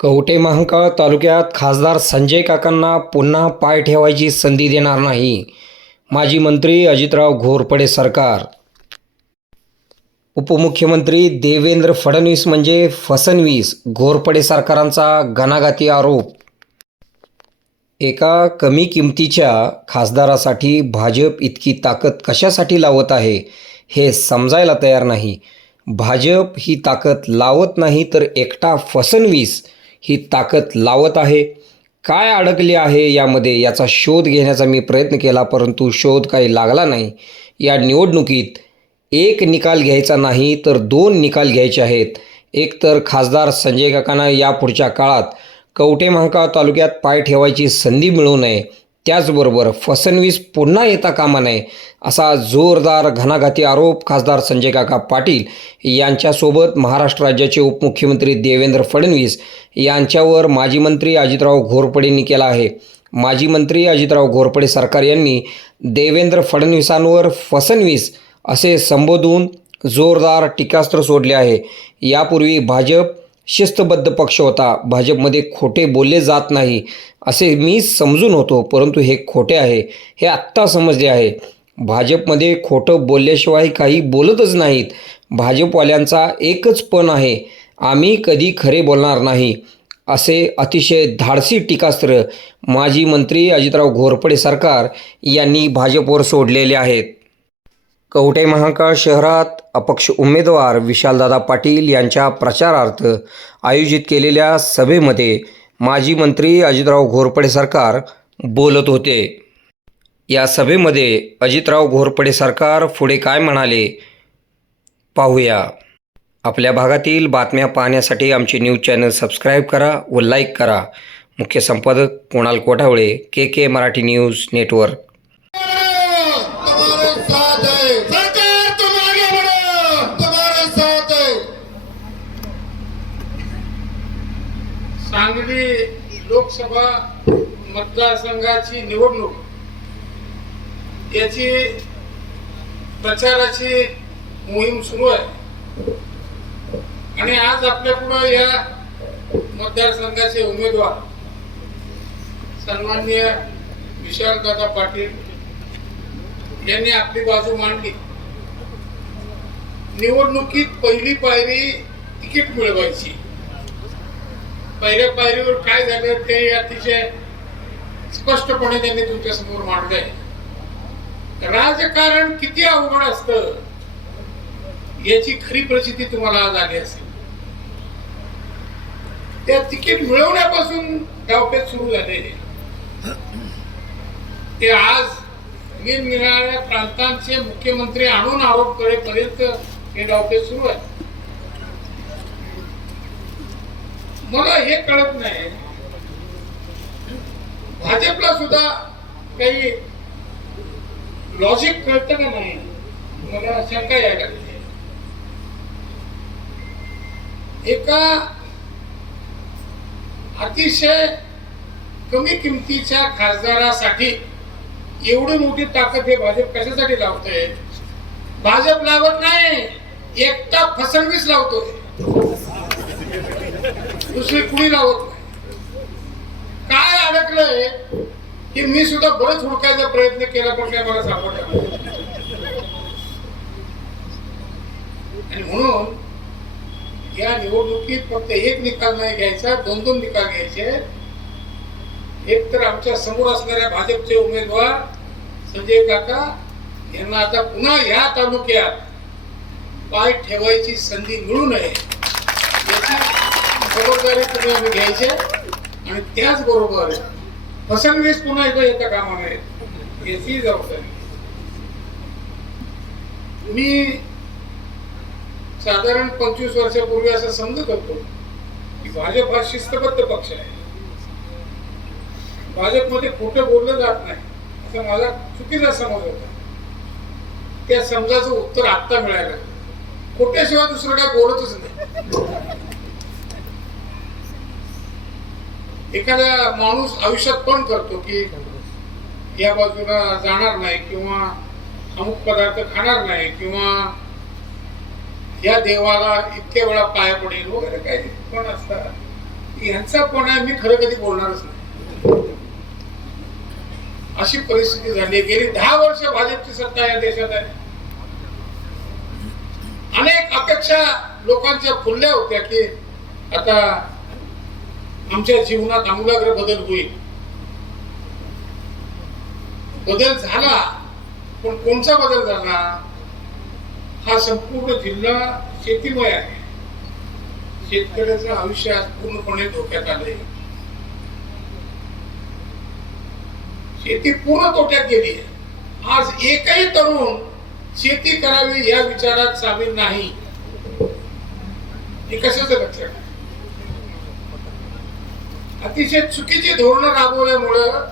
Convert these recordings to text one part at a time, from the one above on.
कवटे महांकाळ तालुक्यात खासदार संजय काकांना पुन्हा पाय ठेवायची संधी देणार नाही. माजी मंत्री अजितराव घोरपडे सरकार. उपमुख्यमंत्री देवेंद्र फडणवीस म्हणजे फसणवीस घोरपडे सरकारांचा घणाघाती आरोप. एका कमी किमतीच्या खासदारासाठी भाजप इतकी ताकद कशासाठी लावत आहे हे समजायला तयार नाही. भाजप ही ताकद लावत नाही तर एकटा फसणवीस ही ताकद लावत आहे. काय अडकले आहे यामध्ये याचा शोध घेण्याचा मी प्रयत्न केला परंतु शोध काही लागला नाही. या निवडणुकीत एक निकाल घ्यायचा नाही तर दोन निकाल घ्यायचे आहेत. एक तर खासदार संजय काकांना यापुढच्या काळात कवटे महांकाळ तालुक्यात पाय ठेवायची संधी मिळू नये. त्याचबरोबर फसणवीस पुन्हा येता कामा नये असा जोरदार घणाघाती आरोप खासदार संजय काका पाटील यांच्यासोबत महाराष्ट्र राज्याचे उपमुख्यमंत्री देवेंद्र फडणवीस यांच्यावर माजी मंत्री अजितराव घोरपडेंनी केला आहे. माजी मंत्री अजितराव घोरपडे सरकार यांनी देवेंद्र फडणवीसांवर फसणवीस असे संबोधून जोरदार टीकास्त्र सोडले आहे. यापूर्वी भाजप शिस्तबद्ध पक्ष होता. भाजपमध्ये खोटे बोलले जात नाही असे मी समजून होतो परंतु हे खोटे आहे हे आत्ता समजले आहे. भाजपमध्ये खोटं बोलल्याशिवाय काही बोलतच नाहीत. भाजपवाल्यांचा एकच पण आहे आम्ही कधी खरे बोलणार नाही असे अतिशय धाडसी टीकास्त्र माजी मंत्री अजितराव घोरपडे सरकार यांनी भाजपवर सोडलेले आहेत. कवठे महाकाळ शहरात अपक्ष उमेदवार विशालदादा पाटील यांच्या प्रचारार्थ आयोजित केलेल्या सभेमध्ये माजी मंत्री अजितराव घोरपडे सरकार बोलत होते. या सभेमध्ये अजितराव घोरपडे सरकार पुढे काय म्हणाले पाहूया. आपल्या भागातील बातम्या पाहण्यासाठी आमचे न्यूज चॅनल सबस्क्राईब करा व लाईक करा. मुख्य संपादक Kunal Kothawale K K Marathi news network. Lok Sabha मतदारसंघाची निवडणूक याची प्रचाराची मोहीम सुरू आहे. आणि आज आपल्या पुढे या मतदारसंघाचे उमेदवार सन्माननीय विशालदादा पाटील यांनी आपली बाजू मांडली. निवडणुकीत पहिली पायरी तिकीट मिळवायची. पहिल्या पायरीवर काय झालं ते अतिशय स्पष्टपणे त्यांनी तुमच्यासमोर मांडलंय. राजकारण किती अवघड असत याची खरी प्रचिती तुम्हाला आज आली असेल. त्या तिकीट मिळवण्यापासून डावपेच सुरू झाले. ते आज निरनिराळ्या प्रांतांचे मुख्यमंत्री आणून आरोप करेपर्यंत हे डावपेच सुरू आहे. मला हे कळत नाही. भाजपला सुद्धा काही लॉजिक कळतं का नाही? मला शंका यायला एका अतिशय कमी किमतीच्या खासदारासाठी एवढी मोठी ताकद हे भाजप कशासाठी लावतोय? भाजप लावत नाही एकटा फसवणीच लावतोय. दुसरी कुणी लावत नाही. काय अडकलंय की मी सुद्धा बरंच हुडकायचा प्रयत्न केला पण काय मला सापडलं आणि म्हणून या निवडणुकीत फक्त एक निकाल नाही घ्यायचा दोन दोन निकाल घ्यायचे. एक तर आमच्यासमोर असणाऱ्या भाजपचे उमेदवार संजय काका यांना आता पुन्हा ह्या तालुक्यात पाय ठेवायची संधी मिळू नये. खबरदारी तुम्ही आम्ही घ्यायची आणि त्याचबरोबर फसवणीस पुन्हा एकदा येता कामा नये याची जबाबदारी. मी साधारण पंचवीस वर्षापूर्वी असं समजत होतो की भाजप हा शिस्तबद्ध पक्ष आहे. भाजपमध्ये खोटं बोललं जात नाही. असं माझा चुकीचा समज होता. त्या समजाचं उत्तर आत्ता मिळालं खोट्याशिवाय दुसरं काय बोलतच नाही. एखादा माणूस आयुष्यात पण करतो की या बाजूला जाणार नाही किंवा अमुक पदार्थ खाणार नाही किंवा या देवाला इतक्या वेळा पाया पडेल वगैरे काही पण असतात. यांचा पण आहे मी खरं कधी बोलणारच नाही. अशी परिस्थिती झाली गेली दहा वर्ष भाजपची सत्ता या देशात आहे. अनेक अपेक्षा लोकांच्या फुलल्या होत्या की आता आमच्या जीवनात आमूलाग्र बदल होईल. बदल झाला पण कोणचा बदल झाला? हा संपूर्ण जिल्हा शेतीमय आहे. शेतकऱ्याचं आयुष्य आज पूर्णपणे धोक्यात आले शेती पूर्ण तोट्यात गेली आहे. आज एकही तरुण शेती करावी या विचारात सामील नाही. हे कशाचं लक्षात आहे? अतिशय चुकीची धोरणं राबवल्यामुळं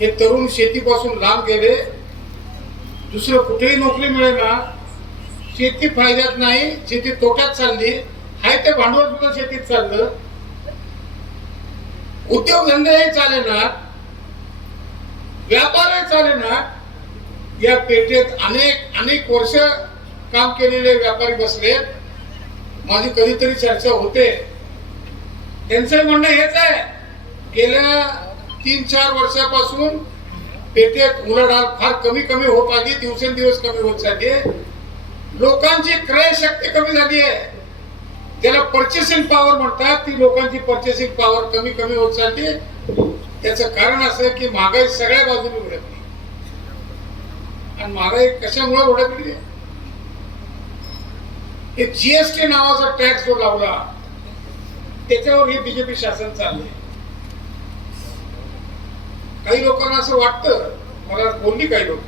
हे तरुण शेतीपासून लांब गेले. दुसरं कुठेही नोकरी मिळेना. शेती फायद्यात नाही शेती तोट्यात चालली. आहे ते भांडवल सुद्धा शेतीत चाललं. उद्योगधंदेही चालेना. व्यापारही चालेना. या पेठेत अनेक अनेक वर्ष काम केलेले व्यापारी बसले. माझी कधीतरी चर्चा होते. त्यांचं म्हणणं हेच आहे. गेल्या तीन चार वर्षापासून पेठेत उलाढाल फार कमी कमी होत आली दिवसेंदिवस कमी होत चालली लोकांची क्रय शक्ती कमी झाली आहे. ज्याला परचेसिंग पॉवर म्हणतात. ती लोकांची परचेसिंग पॉवर कमी कमी होत चालली त्याचं कारण असं की महागाई सगळ्या बाजूने उडकली आणि महागाई कशामुळे उडकली जीएसटी नावाचा टॅक्स जो लावला त्याच्यावर हे बीजेपी शासन चाललंय काही लोकांना असं वाटतं मला बोलली काही लोक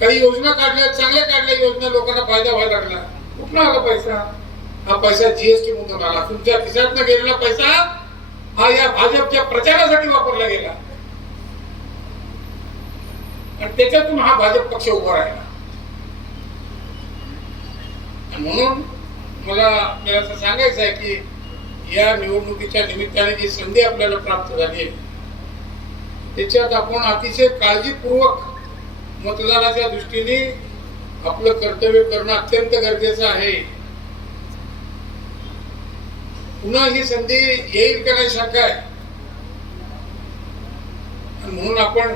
काही योजना काढल्या चांगल्या काढल्या योजना लोकांना फायदा व्हायला लागला. कुठला आला पैसा? हा पैसा जीएसटी मधून आला. तुमच्या खिशातनं गेलेला पैसा हा या भाजपच्या प्रचारासाठी वापरला गेला. आणि त्याच्यातून हा भाजप पक्ष उभा राहिला. म्हणून मला आपल्याला असं सांगायचं आहे की या निवडणुकीच्या निमित्ताने जी संधी आपल्याला प्राप्त झाली आहे त्याच्यात आपण अतिशय काळजीपूर्वक मतदानाच्या दृष्टीने आपलं कर्तव्य करणं अत्यंत गरजेचं आहे. पुन्हा ही संधी येईल का नाही शंका आहे. म्हणून आपण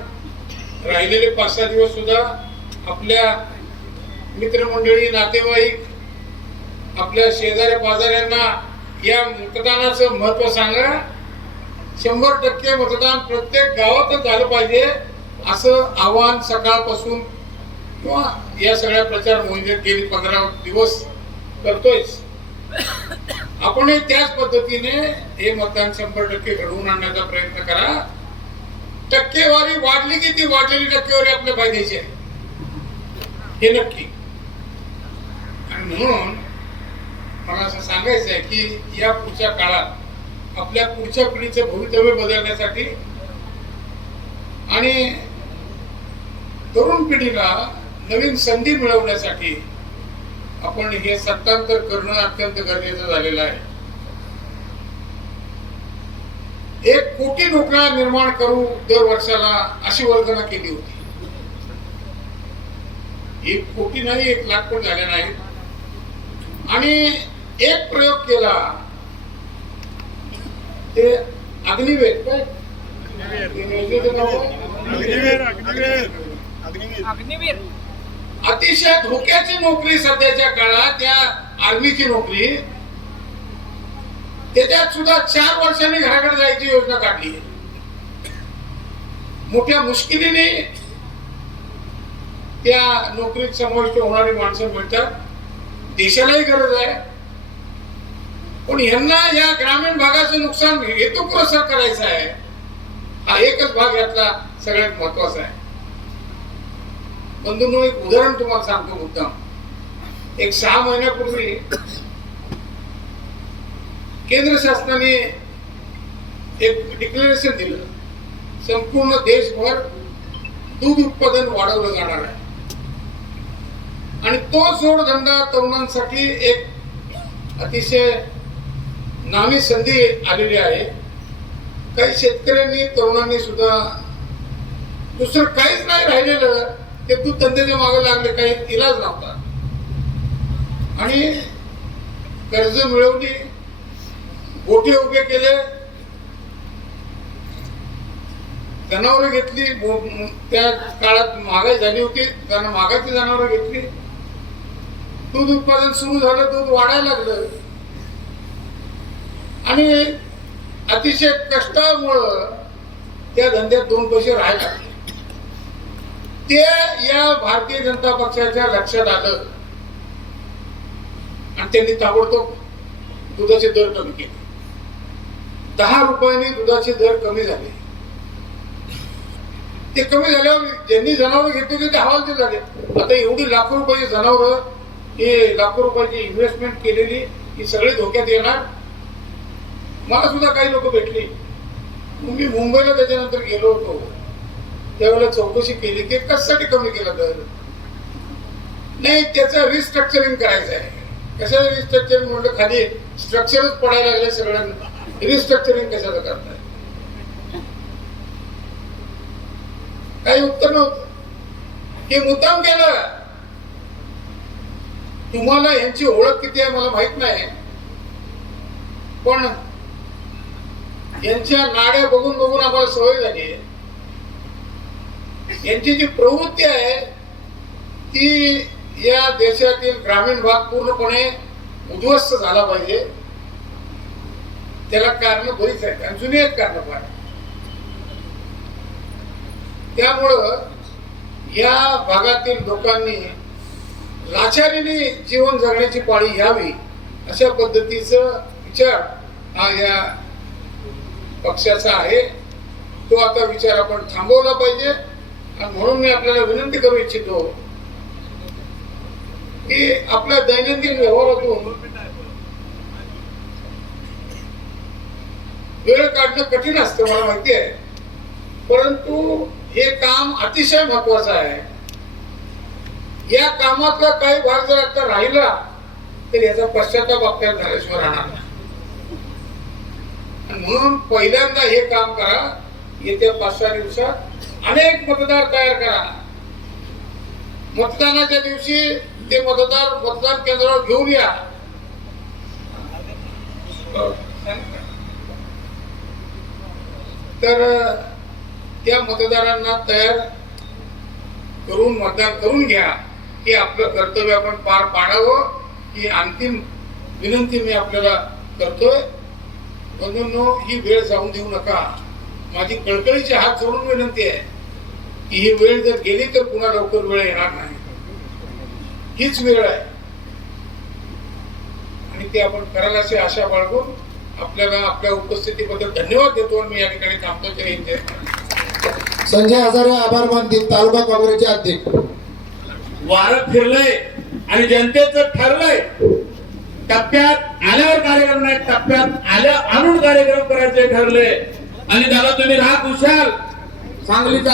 राहिलेले पाच सहा दिवस सुद्धा आपल्या मित्रमंडळी नातेवाईक आपल्या शेजाऱ्या पाजाऱ्यांना या मतदानाचं महत्त्व सांगा. शंभर टक्के मतदान प्रत्येक गावातच झालं पाहिजे असं आव्हान सकाळपासून किंवा या सगळ्या प्रचार मोहिमेत गेली पंधरा दिवस करतोयच आपणही त्याच पद्धतीने हे मतदान शंभर टक्के घडवून आणण्याचा प्रयत्न करा. टक्केवारी वाढली की ती वाढलेली टक्केवारी आपल्या फायद्याची आहे. हे नक्की. आणि म्हणून मला असं सांगायचं आहे की या पुढच्या काळात आपल्या पुढच्या पिढीचं भवितव्य बदलण्यासाठी आणि तरुण पिढीला नवीन संधी मिळवण्यासाठी आपण हे सत्तांतर करणं अत्यंत गरजेचं झालेलं आहे. एक कोटी नोकऱ्या निर्माण करू दर वर्षाला अशी वर्गना केली होती. एक कोटी नाही एक लाख पण झाले नाहीत. आणि एक प्रयोग केला. ते अग्निवेद काय? अतिशय धोक्याची नोकरी सध्याच्या काळात त्या आर्मीची नोकरी. त्याच्यात सुद्धा चार वर्षांनी घराकडे जायची योजना काढली. मोठ्या मुश्किलीने त्या नोकरीत समाविष्ट होणारी माणसं मिळतात. देशालाही गरज आहे. पण यांना या ग्रामीण भागाचं नुकसान हेतुपुरस्सर करायचं आहे. हा एकच भाग यातला सगळ्यात महत्त्वाचा आहे. बंधूंनो एक उदाहरण तुम्हाला सांगतो मुद्दाम. एक सहा महिन्यापूर्वी केंद्र शासनाने एक डिक्लेरेशन दिलं. संपूर्ण देशभर दूध उत्पादन वाढवलं जाणार आहे. आणि तो जोडधंदा तरुणांसाठी एक अतिशय नामी संधी आलेली आहे. काही शेतकऱ्यांनी तरुणांनी सुद्धा दुसरं काहीच नाही राहिलेलं ते तू धंद्याच्या मागे लागले काही इलाज नव्हता. आणि कर्ज मिळवली गोटे उभे केले जनावर घेतली त्या काळात महागाई झाली होती त्यांना मागाची जनावरं घेतली. दूध उत्पादन सुरू झालं दूध वाढायला लागलं. आणि अतिशय कष्टामुळं त्या धंद्यात दोन पैसे राहायला लागले ते या भारतीय जनता पक्षाच्या लक्षात आलं. आणि त्यांनी ताबडतोब दुधाचे दर कमी केले. दहा रुपयांनी दुधाचे दर कमी झाले. ते कमी झाल्यावर ज्यांनी जनावर घेतली होती ते हवालते झाले. आता एवढी लाखो रुपयाची जनावर हे लाखो रुपयाची इन्व्हेस्टमेंट केलेली ही सगळी धोक्यात येणार. मला सुद्धा काही लोक भेटली. मी मुंबईला त्याच्यानंतर गेलो होतो. त्यावेळेला चौकशी केली की कशासाठी कमी केला दर? नाही त्याचं रिस्ट्रक्चरिंग करायचं आहे. कशाला रिस्ट्रक्चरिंग म्हणलं खाली स्ट्रक्चरच पडायला लागले सगळ्यांना. रिस्ट्रक्चरिंग कशाला करताय? काही उत्तर नव्हतं. हे मुद्दाम केलं. तुम्हाला यांची ओळख किती आहे मला माहीत नाही. पण यांच्या नाड्या बघून बघून आम्हाला सवय झाली यांची जी प्रवृत्ती आहे ती या देशातील ग्रामीण भाग पूर्णपणे उद्ध्वस्त झाला पाहिजे. त्याला कारण बरीच आहेत आणि जुनी कारण फार त्यामुळं या भागातील लोकांनी लाचारीने जीवन जगण्याची पाळी यावी अशा पद्धतीचं विचार हा या पक्षाचा आहे तो आता विचार आपण थांबवला पाहिजे. आणि म्हणून मी आपल्याला विनंती करू इच्छितो की आपल्या दैनंदिन व्यवहारातून वेळ काढणं कठीण असतं मला माहिती आहे. परंतु हे काम अतिशय महत्वाचं आहे. या कामातला काही भाग जर आता राहिला तर याचा पश्चाताप आपल्याला झाल्याशिवाय राहणार नाही. म्हणून पहिल्यांदा हे काम करा. येत्या पाच सहा दिवसात अनेक मतदार तयार करा. मतदानाच्या दिवशी ते मतदार मतदान केंद्रावर घेऊन या. तर त्या मतदारांना तयार करून मतदान करून घ्या की आपलं कर्तव्य आपण पार पाडावं ही अंतिम विनंती मी आपल्याला करतोय. बंधूंनो ही वेळ जाऊन देऊ नका. माझी कळकळीची हात जोडून विनंती आहे की ही वेळ जर गेली तर पुन्हा लवकर वेळ येणार नाही. हीच वेळ आहे. आणि ते आपण करायला अशी आशा बाळगून आपल्याला आपल्या उपस्थितीबद्दल धन्यवाद देतो आणि मी या ठिकाणी थांबतो. जय. संजय हजारे आभार मानतील. तालुका काँग्रेसचे अध्यक्ष. वारं फिरलंय आणि जनतेचं ठरलंय. टप्प्यात आल्यावर कार्यक्रम नाही टप्प्यात आल्या आणून कार्यक्रम करायचे ठरले. आणि त्याला तुम्ही राहत खुशाल सांगलीचा